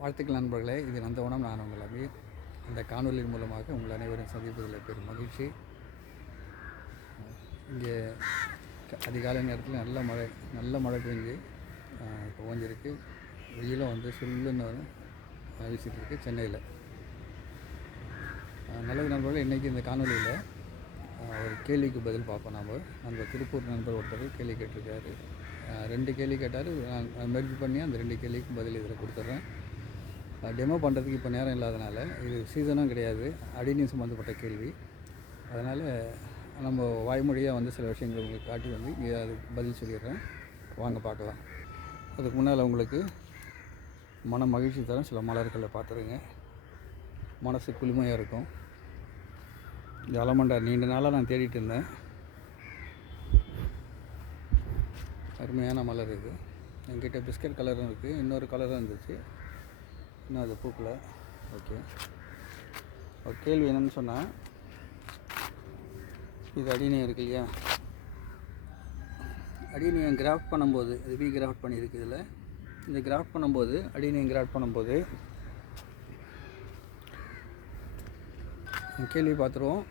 வாழ்த்துக்கள் நண்பர்களே. இது நந்தவனம். நான் உங்கள் அபி. இந்த காணொலியின் மூலமாக உங்கள் அனைவரும் சந்திப்பதில் பெரும் மகிழ்ச்சி. இங்கே அதிகாலை நேரத்தில் நல்ல மழை பெஞ்சு இப்போ ஓஞ்சிருக்கு. வெயிலும் வந்து சுல்லுன்னு வீசிட்டு இருக்கு சென்னையில். நல்லது நண்பர்கள், இன்றைக்கி இந்த காணொலியில் ஒரு கேள்விக்கு பதில் பார்ப்போம். நம்ம திருப்பூர் நண்பர் ஒருத்தர் கேள்வி கேட்டிருக்காரு. 2 கேள்வி கேட்டார். நான் மெர்ஜ் பண்ணி அந்த 2 கேள்விக்கும் பதில் இதில் கொடுத்துட்றேன். டெமோ பண்ணுறதுக்கு இப்போ நேரம் இல்லாதனால, இது சீசனும் கிடையாது, அடிநீர் சம்மந்தப்பட்ட கேள்வி. அதனால் நம்ம வாய்மொழியாக வந்து சில விஷயங்கள் உங்களுக்கு காட்டி வந்து இங்கே அதுக்கு பதில் சொல்லிடுறேன். வாங்க பார்க்கலாம். அதுக்கு முன்னால் உங்களுக்கு மன மகிழ்ச்சி தரும் சில மலர்களை பார்த்துருங்க. மனசு குளுமையாக இருக்கும். இந்த அலமண்டா நீண்ட நாளாக நான் தேடிட்டு இருந்தேன். அருமையான மலர் இது. என்கிட்ட பிஸ்கட் கலரும் இருக்குது, இன்னொரு கலரும் இருந்துச்சு, இன்னும் அது பூக்கலை. ஓகே, ஒரு கேள்வி என்னென்னு சொன்னால், இது அடிநீர் இருக்கு இல்லையா, அடிநீர் கிராஃப்ட் பண்ணும்போது, இது கிராஃப்ட் பண்ணியிருக்கு. இதில் இந்த கிராஃப்ட் பண்ணும்போது, அடிநீர் கிராஃப்ட் பண்ணும்போது கேள்வி பார்த்துருவோம்.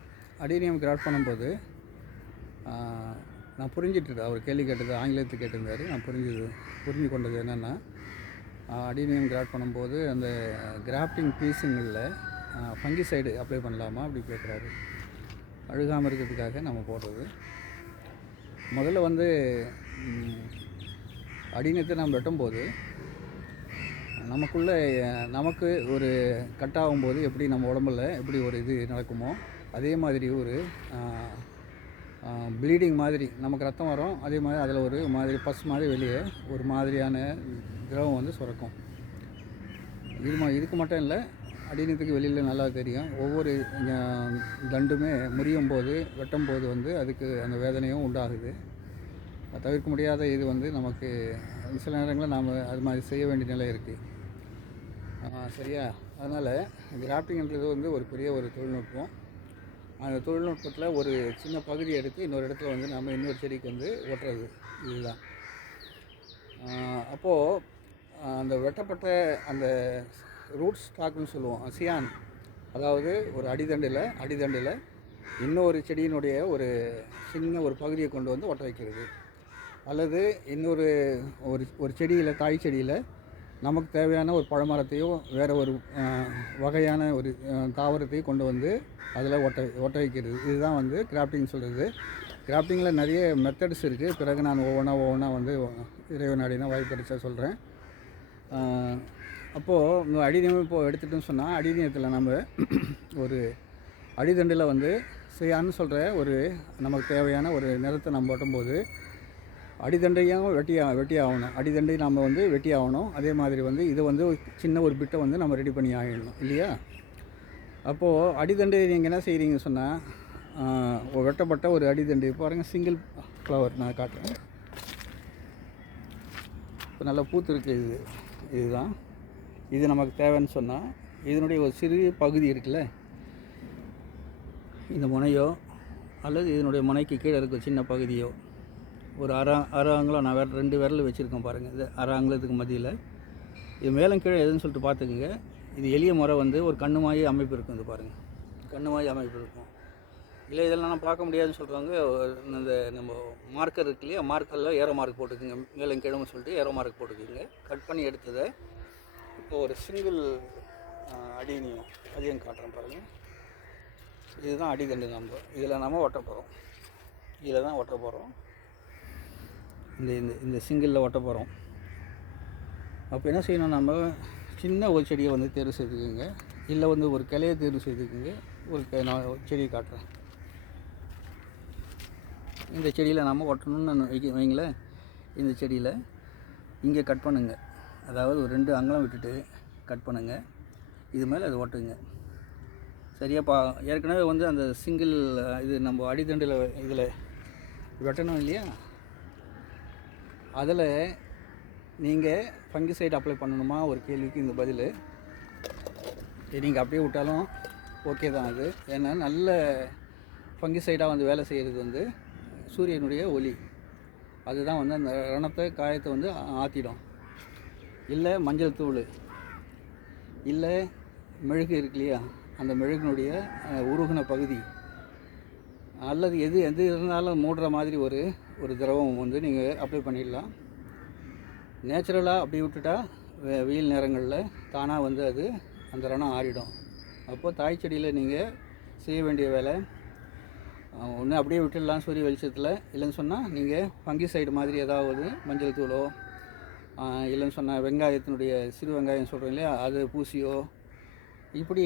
அடிநீர் கிராஃப்ட் பண்ணும்போது நான் புரிஞ்சிட்டு, அவர் கேள்வி கேட்டது ஆங்கிலத்துக்கு கேட்டிருந்தார். நான் புரிஞ்சு கொண்டது என்னென்னா, அடிநீர் கிராஃப்ட் பண்ணும்போது அந்த கிராஃப்டிங் பீஸுங்களில் ஃபங்கிசைடு அப்ளை பண்ணலாமா அப்படி கேட்குறாரு. அழுகாமல் இருக்கிறதுக்காக நம்ம போடுறது. முதல்ல வந்து அடிநீரத்தை நம்ம வெட்டும்போது நமக்கு ஒரு கட்டாகும்போது எப்படி நம்ம உடம்புல எப்படி ஒரு இது நடக்குமோ, அதே மாதிரி ஒரு ப்ளீடிங் மாதிரி நமக்கு ரத்தம் வரும். அதே மாதிரி அதில் ஒரு மாதிரி பஸ் மாதிரி வெளியே ஒரு மாதிரியான திரவம் வந்து சுரக்கும். இதுக்கு மட்டும் இல்லை, அடிநீரத்துக்கு வெளியில் நல்லா தெரியும். ஒவ்வொரு தண்டுமே முறியும் போது, வெட்டும் போது வந்து அதுக்கு அந்த வேதனையும் உண்டாகுது. தவிர்க்க முடியாத இது வந்து நமக்கு சில நேரங்களில் நாம் அது மாதிரி செய்ய வேண்டிய நிலை இருக்குது. சரியா? அதனால் கிராஃப்டிங்கிறது வந்து ஒரு பெரிய ஒரு தொழில்நுட்பம். அந்த தொழில்நுட்பத்தில் ஒரு சின்ன பகுதி எடுத்து இன்னொரு இடத்துல வந்து நம்ம இன்னொரு செடிக்கு வந்து ஒட்டுறது, இதுதான். அப்போது அந்த வெட்டப்பட்ட அந்த ரூட் ஸ்டாக்குன்னு சொல்லுவோம், சியான், அதாவது ஒரு அடிதண்டில் இன்னொரு செடியினுடைய ஒரு சின்ன ஒரு பகுதியை கொண்டு வந்து ஒட்ட வைக்கிறது. அல்லது இன்னொரு ஒரு செடியில், தாய் செடியில் நமக்கு தேவையான ஒரு பழமரத்தையோ வேறு ஒரு வகையான ஒரு தாவரத்தையும் கொண்டு வந்து அதில் ஒட்ட வைக்கிறது. இதுதான் வந்து கிராஃப்டிங் சொல்கிறது. கிராஃப்டிங்கில் நிறைய மெத்தட்ஸ் இருக்குது. பிறகு நான் ஒவ்வொன்றா வந்து இறைவன் அடினா வாய்ப்பு கிடைச்சா சொல்கிறேன். அப்போது அடிநீர் இப்போது எடுத்துகிட்டோன்னு சொன்னால், அடிநீரத்தில் நம்ம ஒரு அடிதண்டில் வந்து செய்யான்னு சொல்கிற ஒரு நமக்கு தேவையான ஒரு நிறத்தை நம்ம ஒட்டும்போது அடிதண்டையும் வெட்டி ஆகணும். அடிதண்டையும் நம்ம வந்து வெட்டி ஆகணும். அதே மாதிரி வந்து இதை வந்து சின்ன ஒரு பிட்டை வந்து நம்ம ரெடி பண்ணி ஆகிடணும் இல்லையா? அப்போது அடிதண்டை நீங்கள் என்ன செய்கிறீங்க சொன்னால், வெட்டப்பட்ட ஒரு அடிதண்டு பாருங்கள், சிங்கிள் ஃப்ளவர் நான் காட்டுறேன். இப்போ நல்லா பூத்து இருக்குது. இதுதான் இது நமக்கு தேவைன்னு சொன்னால், இதனுடைய ஒரு சிறிய பகுதி இருக்குல்ல, இந்த முனையோ அல்லது இதனுடைய முனைக்கு கீழே இருக்க சின்ன பகுதியோ, ஒரு அரை அங்குலம், நான் 2 விரல் வச்சுருக்கேன் பாருங்கள். இது அரை அங்குலத்துக்கு மத்தியில் இது மேலும் கீழே எதுன்னு சொல்லிட்டு பார்த்துக்குங்க. இது எளிய முறை வந்து ஒரு கண்ணு மாதிரி அமைப்பு இருக்கும். இது பாருங்கள், கண்ணு மாதிரி அமைப்பு இருக்கும். இல்லை இதெல்லாம் நான் பார்க்க முடியாதுன்னு சொல்கிறவங்க இந்த நம்ம மார்க்கர் இருக்கு இல்லையா, மார்க்கரில் ஏரோ மார்க் போட்டுக்குங்க. மேலும் கீழேன்னு சொல்லிட்டு ஏரோ மார்க் போட்டுக்குங்க. கட் பண்ணி எடுத்ததை இப்போ ஒரு சிங்கிள் அடிநியம் அதையும் காட்டுறேன் பாருங்கள். இதுதான் அடிதண்டு. இதில் நம்ம ஒட்ட போகிறோம். இதில் தான் ஒட்ட போகிறோம். இந்த சிங்கிளில் ஒட்ட போகிறோம். அப்போ என்ன செய்யணும், நம்ம சின்ன ஒரு செடியை வந்து தேர்வு செய்துக்குங்க. இல்லை வந்து ஒரு கிளையை தேர்வு செய்துக்குங்க. நான் செடியை காட்டுறேன். இந்த செடியில் நம்ம ஒட்டணும்னு வைங்களேன். இந்த செடியில் இங்கே கட் பண்ணுங்க. அதாவது ஒரு 2 அங்குலம் விட்டுட்டு கட் பண்ணுங்கள். இது மேலே அது ஒட்டுங்க. சரியாப்பா? ஏற்கனவே வந்து அந்த சிங்கிள் இது நம்ம அடித்தண்டில் இதில் வெட்டணும் இல்லையா, அதில் நீங்கள் ஃபங்கிசைடு அப்ளை பண்ணணுமா ஒரு கேள்விக்கு இந்த பதில். நீங்கள் அப்படியே விட்டாலும் ஓகே தான். அது ஏன்னா நல்ல ஃபங்கிசைடாக வந்து வேலை செய்கிறது வந்து சூரியனுடைய ஒளி. அதுதான் வந்து அந்த ரணத்தை, காயத்தை வந்து ஆற்றிடும். இல்லை மஞ்சள் தூள், இல்லை மெழுகு இருக்கு இல்லையா, அந்த மெழுகினுடைய உருகின பகுதி அல்லது எது எது இருந்தாலும் மூடுற மாதிரி ஒரு திரவம் வந்து நீங்கள் அப்ளை பண்ணிடலாம். நேச்சுரலாக அப்படி விட்டுட்டா வெயில் நேரங்களில் தானாக வந்து அது அந்த ரணம் ஆறிடும். அப்போது தாய் செடியில் நீங்கள் செய்ய வேண்டிய வேலை ஒன்று அப்படியே விட்டுடலாம் சூரிய வெளிச்சத்தில். இல்லைன்னு சொன்னால் நீங்கள் ஃபங்கிசைடு மாதிரி ஏதாவது மஞ்சள் தூளோ இல்லைன்னு சொன்னால் வெங்காயத்தினுடைய சிறு வெங்காயம் சொல்கிறோம் இல்லையா, அது பூசியோ இப்படி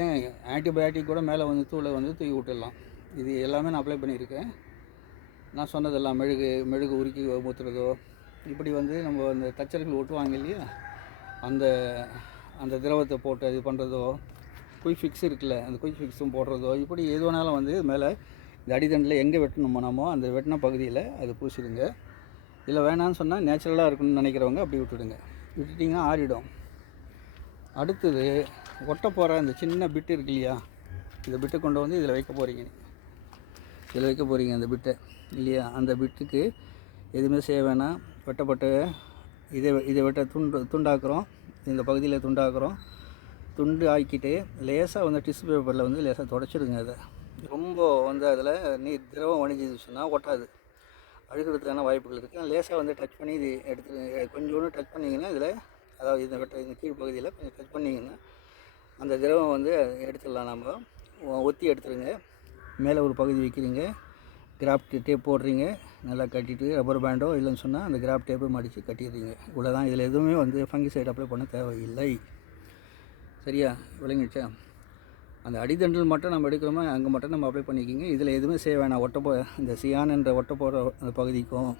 ஏன் ஆன்டிபயோட்டிக் கூட மேலே வந்து தூளை வந்து தூக்கி விட்டுடலாம். இது எல்லாமே நான் அப்ளை பண்ணியிருக்கேன். நான் சொன்னதெல்லாம் மெழுகு உருக்கி ஊற்றுறதோ, இப்படி வந்து நம்ம அந்த தச்சர்கள் ஒட்டுவாங்க இல்லையா, அந்த அந்த திரவத்தை போட்டு இது பண்ணுறதோ, குயிக் ஃபிக்ஸ் இருக்குல்ல, அந்த குயிக் ஃபிக்ஸும் போடுறதோ, இப்படி எது வேணாலும் வந்து மேலே இந்த அடித்தண்டில் எங்கே வெட்டணுமோ அந்த வெட்டின பகுதியில் அது பூசிடுங்க. இல்லை வேணான்னு சொன்னால் நேச்சுரலாக இருக்குன்னு நினைக்கிறவங்க அப்படி விட்டுட்டிங்கன்னா ஆறிடும். அடுத்தது ஒட்ட போகிற அந்த சின்ன பிட்டு இருக்கு இல்லையா, இந்த பிட்டை கொண்டு வந்து இதில் வைக்க போகிறீங்க அந்த பிட்டை இல்லையா. அந்த பிட்டுக்கு எதுவுமே செய்ய வேணாம். வெட்டப்பட்டு இதை வெட்ட துண்டாக்குறோம், இந்த பகுதியில் துண்டு ஆக்கிட்டு லேசாக வந்து டிஷ்யூ பேப்பரில் வந்து லேசாக தொடச்சிடுங்க. அதை ரொம்ப வந்து அதில் திரவம் வணிஞ்சிச்சுன்னா ஒட்டாது, அழுகிறதுக்கான வாய்ப்புகள் இருக்குது. லேசாக வந்து டச் பண்ணி இது கொஞ்சோண்டு டச் பண்ணிங்கன்னா இதில், அதாவது இந்த கீழ் பகுதியில் கொஞ்சம் டச் பண்ணிங்கன்னா அந்த திரவம் வந்து எடுத்துடலாம். நம்ம ஒத்தி எடுத்துருங்க. மேலே ஒரு பகுதி வைக்கிறீங்க, கிராஃப்ட் டேப் போடுறீங்க, நல்லா கட்டிட்டு ரப்பர் பேண்டோ இல்லைன்னு சொன்னால் அந்த கிராஃப்ட் டேப்பை மடித்து கட்டிடுறீங்க. இவ்வளோ தான். இதில் எதுவுமே வந்து ஃபங்கிசைடு அப்ளை பண்ண தேவையில்லை. சரியா, விளங்கிடுச்சா? அந்த அடித்தண்டில் மட்டும் நம்ம எடுக்கிறோமோ அங்கே மட்டும் நம்ம அப்ளை பண்ணிக்கிங்க. இதில் எதுவுமே செய்ய வேணாம். இந்த சியான் என்ற ஒட்ட போகிற அந்த பகுதிக்கும்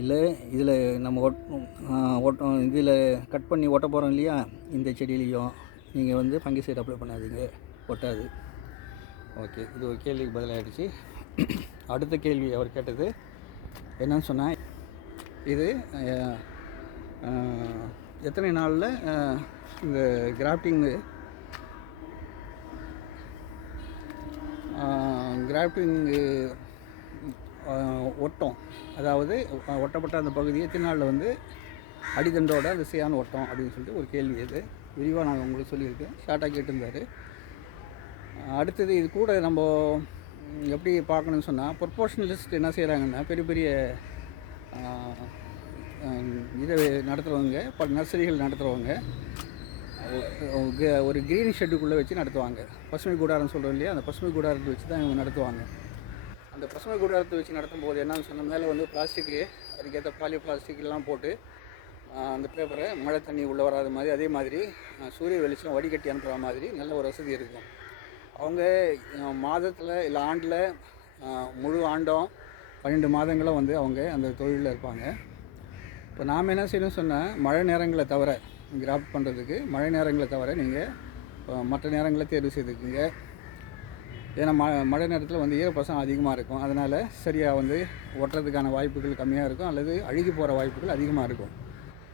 இல்லை இதில் நம்ம இதில் கட் பண்ணி ஒட்ட போகிறோம் இல்லையா, இந்த செடியிலையும் நீங்கள் வந்து ஃபங்கிசைடு அப்ளை பண்ணாதீங்க, ஒட்டாது. ஓகே, இது ஒரு கேள்விக்கு பதிலாகிடுச்சு. அடுத்த கேள்வி அவர் கேட்டது என்னன்னு சொன்னால், இது எத்தனை நாளில் இந்த கிராஃப்டிங்கு ஒட்டம், அதாவது ஒட்டப்பட்ட அந்த பகுதி எத்தனை நாளில் வந்து அடித்தண்டோட அந்த சியான் ஒட்டம் அப்படின்னு சொல்லிட்டு ஒரு கேள்வி. இது விரிவாக நான் உங்களுக்கு சொல்லியிருக்கேன், ஷார்ட்டாக கேட்டிருந்தார். அடுத்தது இது கூட நம்ம எப்படி பார்க்கணுன்னு சொன்னால், ப்ரொபோஷனலிஸ்ட் என்ன செய்கிறாங்கன்னா, பெரிய பெரிய இதை நடத்துகிறவங்க, நர்சரிகள் நடத்துகிறவங்க ஒரு க்ரீன் ஷெட்டுக்குள்ளே வச்சு நடத்துவாங்க. பசுமை கூடாரம் சொல்கிறோம் இல்லையா, அந்த பசுமை கூடாரத்தை வச்சு தான் இவங்க நடத்துவாங்க. அந்த பசுமை கூடாரத்தை வச்சு நடத்தும் போது என்னன்னு சொன்ன மேலே வந்து பிளாஸ்டிக்கு, அதுக்கேற்ற பாலி பிளாஸ்டிக்லாம் போட்டு அந்த பேப்பரை மழை தண்ணி உள்ளே வராத மாதிரி, அதே மாதிரி சூரிய வெளிச்சம் வடிகட்டி அனுப்புகிற மாதிரி நல்ல ஒரு வசதி இருக்கும். அவங்க மாதத்தில் இல்லை ஆண்டில் முழு ஆண்டும் 12 மாதங்களும் வந்து அவங்க அந்த தொழிலில் இருப்பாங்க. இப்போ நாம் என்ன செய்யணும்னு சொன்னால், மழை நேரங்களை தவிர கிராஃப்ட் பண்ணுறதுக்கு மழை நேரங்களை தவிர நீங்கள் மற்ற நேரங்களை தேர்வு செய்துக்குங்க. ஏன்னா மழை நேரத்தில் வந்து ஈரப்பசம் அதிகமாக இருக்கும், அதனால் சரியாக வந்து ஒட்டுறதுக்கான வாய்ப்புகள் கம்மியாக இருக்கும், அல்லது அழுகி போகிற வாய்ப்புகள் அதிகமாக இருக்கும்.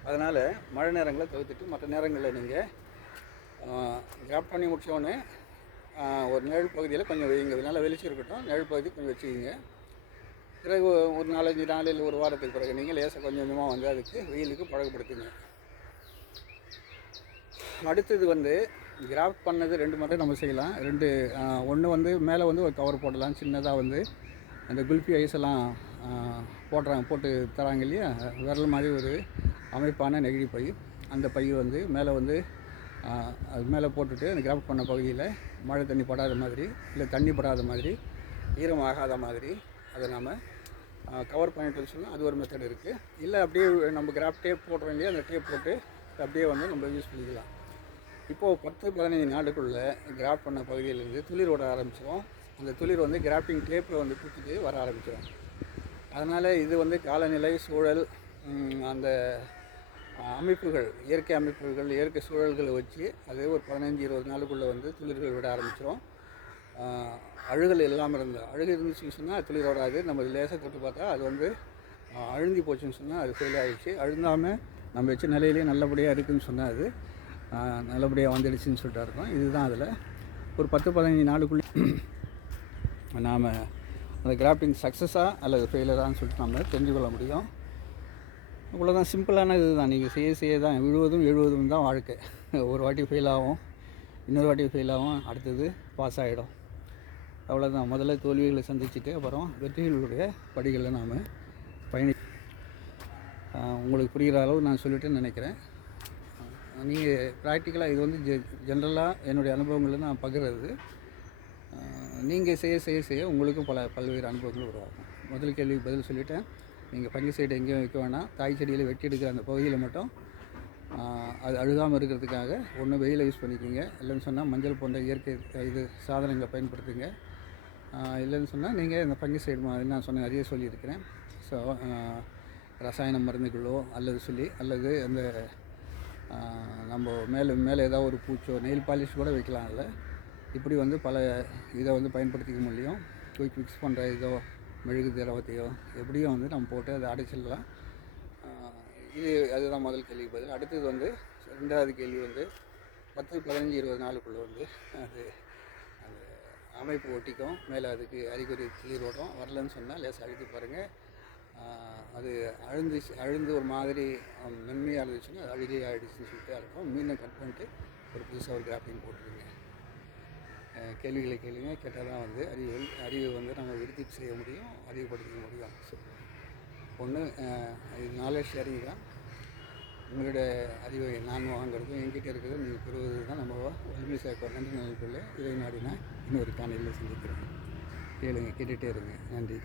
அதனால் மழை நேரங்களை தவிர்த்துட்டு மற்ற நேரங்களில் நீங்கள் கிராஃப்ட் பண்ணி முடித்தோடனே ஒரு நிழல் பகுதியில் கொஞ்சம் வைங்க. இதனால் வெளிச்சம் இருக்கட்டும், நிழல் பகுதி கொஞ்சம் வச்சுக்கிங்க. பிறகு ஒரு 4-5 நாள் இல்லை ஒரு வாரத்துக்கு பிறகு நீங்கள் லேசாக கொஞ்சம் கொஞ்சமாக வந்து அதுக்கு வெயிலுக்கு பழக்கப்படுத்துங்க. அடுத்தது வந்து கிராஃப்ட் பண்ணது 2 மட்டும் நம்ம செய்யலாம். ஒன்று வந்து மேலே வந்து ஒரு கவர் போடலாம், சின்னதாக வந்து அந்த குல்ஃபி ஐஸ் எல்லாம் போட்டு தராங்க இல்லையா, விரல் மாதிரி ஒரு அமைப்பான நெகிழி பை. அந்த பை வந்து மேலே வந்து அது மேலே போட்டுட்டு அந்த கிராஃப்ட் பண்ண பகுதியில் மழை தண்ணி படாத மாதிரி, இல்லை தண்ணி படாத மாதிரி, ஈரம் ஆகாத மாதிரி அதை நாம் கவர் பண்ணிட்டு சொன்னால் அது ஒரு மெத்தட் இருக்குது. இல்லை அப்படியே நம்ம கிராஃப்ட் டேப் போடுறோம் இல்லையா, அந்த டேப் போட்டு அப்படியே வந்து நம்ம யூஸ் பண்ணிக்கலாம். இப்போது 10-15 நாளுக்குள்ளே கிராஃப்ட் பண்ண பகுதியிலேருந்து துளிர் ஓட ஆரம்பிச்சிடும். அந்த துளிர் வந்து கிராஃப்டிங் டேப்பில் வந்து குத்திட்டு வர ஆரம்பிச்சிடும். அதனால் இது வந்து காலநிலை, சூழல், அந்த அமைப்புகள், இயற்கை அமைப்புகள், இயற்கை சூழல்களை வச்சு அது ஒரு 15-20 நாளுக்குள்ளே வந்து துளிர்கள் விட ஆரம்பிச்சிடும். அழுகல் இல்லாமல் அழுகு இருந்துச்சுன்னு சொன்னால் துளிர் வராது. நம்ம லேசாக தொட்டு பார்த்தா அது வந்து அழுந்தி போச்சுன்னு சொன்னால் அது ஃபெயில் ஆகிடுச்சு. அழுந்தாமல் நம்ம வச்ச நிலையிலே நல்லபடியாக இருக்குதுன்னு சொன்னால் அது நல்லபடியாக வந்துடுச்சுன்னு சொல்லிட்டு இருக்கோம். இதுதான் அதில் ஒரு 10-15 நாளுக்குள்ளே நாம் அந்த கிராஃப்டிங் சக்ஸஸாக அல்லது ஃபெயிலரான்னு சொல்லிட்டு நம்ம தெரிஞ்சுக்கொள்ள முடியும். இவ்வளோதான், சிம்பிளான இது தான். நீங்கள் செய்ய செய்ய தான் விழுவதும் எழுவதும் தான் வாழ்க்கை. ஒரு வாட்டி ஃபெயில் ஆகும், இன்னொரு வாட்டி ஃபெயில் ஆகும், அடுத்தது பாஸ் ஆகிடும். அவ்வளோதான். முதல்ல தோல்விகளை சந்திச்சுட்டு அப்புறம் வெற்றிகளுடைய படிகளில் நாம் பயணி உங்களுக்கு புரிகிற அளவு நான் சொல்லிட்டேன்னு நினைக்கிறேன். நீங்கள் ப்ராக்டிக்கலாக இது வந்து ஜென்ரலாக என்னுடைய அனுபவங்களை நான் பகிர்றது. நீங்கள் செய்ய செய்ய செய்ய உங்களுக்கும் பல்வேறு அனுபவங்கள் உருவாகும். முதல் கேள்விக்கு பதில் சொல்லிவிட்டேன். நீங்கள் ஃபங்கிசைடு எங்கேயும் வைக்க வேணாம். தாய் செடியில் வெட்டி எடுக்கிற அந்த பகுதியில் மட்டும் அது அழுகாமல் இருக்கிறதுக்காக ஒன்று வெயிலை யூஸ் பண்ணிக்கோங்க. இல்லைன்னு சொன்னால் மஞ்சள் போன்ற இயற்கை இது சாதனங்களை பயன்படுத்துங்க. இல்லைன்னு சொன்னால் நீங்கள் இந்த ஃபங்கிசைடு மாதிரி நான் சொன்ன நிறைய சொல்லியிருக்கிறேன். ஸோ ரசாயன மருந்துகளோ அல்லது அந்த நம்ம மேலே ஏதாவது ஒரு பூச்சோ நெயில் பாலிஷ் கூட வைக்கலாம். அதில் இப்படி வந்து பல இதை வந்து பயன்படுத்திக்க முடியும். குயிக் மிக்ஸ் பண்ணுற இதோ மெழுகு திரவத்தையோ எப்படியும் வந்து நம்ம போட்டு அதை அடைச்சிடலாம். அதுதான் முதல் கேள்விக்கு பதில். அடுத்தது வந்து ரெண்டாவது கேள்வி வந்து 10, 15, 20 நாளுக்குள்ளே வந்து அது அந்த அமைப்பு ஒட்டிக்கும். மேலே அதுக்கு அறிகுறி கிளிர் ஓட்டம் வரலன்னு சொன்னால் லேசாக அழுத்தி பாருங்கள். அது அழுந்து ஒரு மாதிரி மென்மையாக இருந்துச்சுன்னா அது அழுகி ஆகிடுச்சுன்னு சொல்லிட்டு அர்த்தம். மீனை கட் பண்ணிட்டு ஒரு புதுசாக ஒரு கிராஃப்டிங் போட்டுருங்க. கேள்விகளை கேளுங்க. கேட்டால் தான் வந்து அறிவை வந்து நம்ம விருத்தி செய்ய முடியும், அறிவுப்படுத்திக்க முடியும். ஸோ ஒன்று இது நாலேஜ் ஷேரிங் தான். உங்களுடைய அறிவை நான் வாங்குறதும் என்கிட்ட இருக்கிறது நீங்கள் பெறுவது தான் நம்ம வலிமை சேர்க்க. நன்றி நினைப்பில்லை. இதை நாடினா இன்னொரு காணொலியில் சந்திக்கிறேன். கேளுங்க, கேட்டுகிட்டே இருங்க. நன்றி.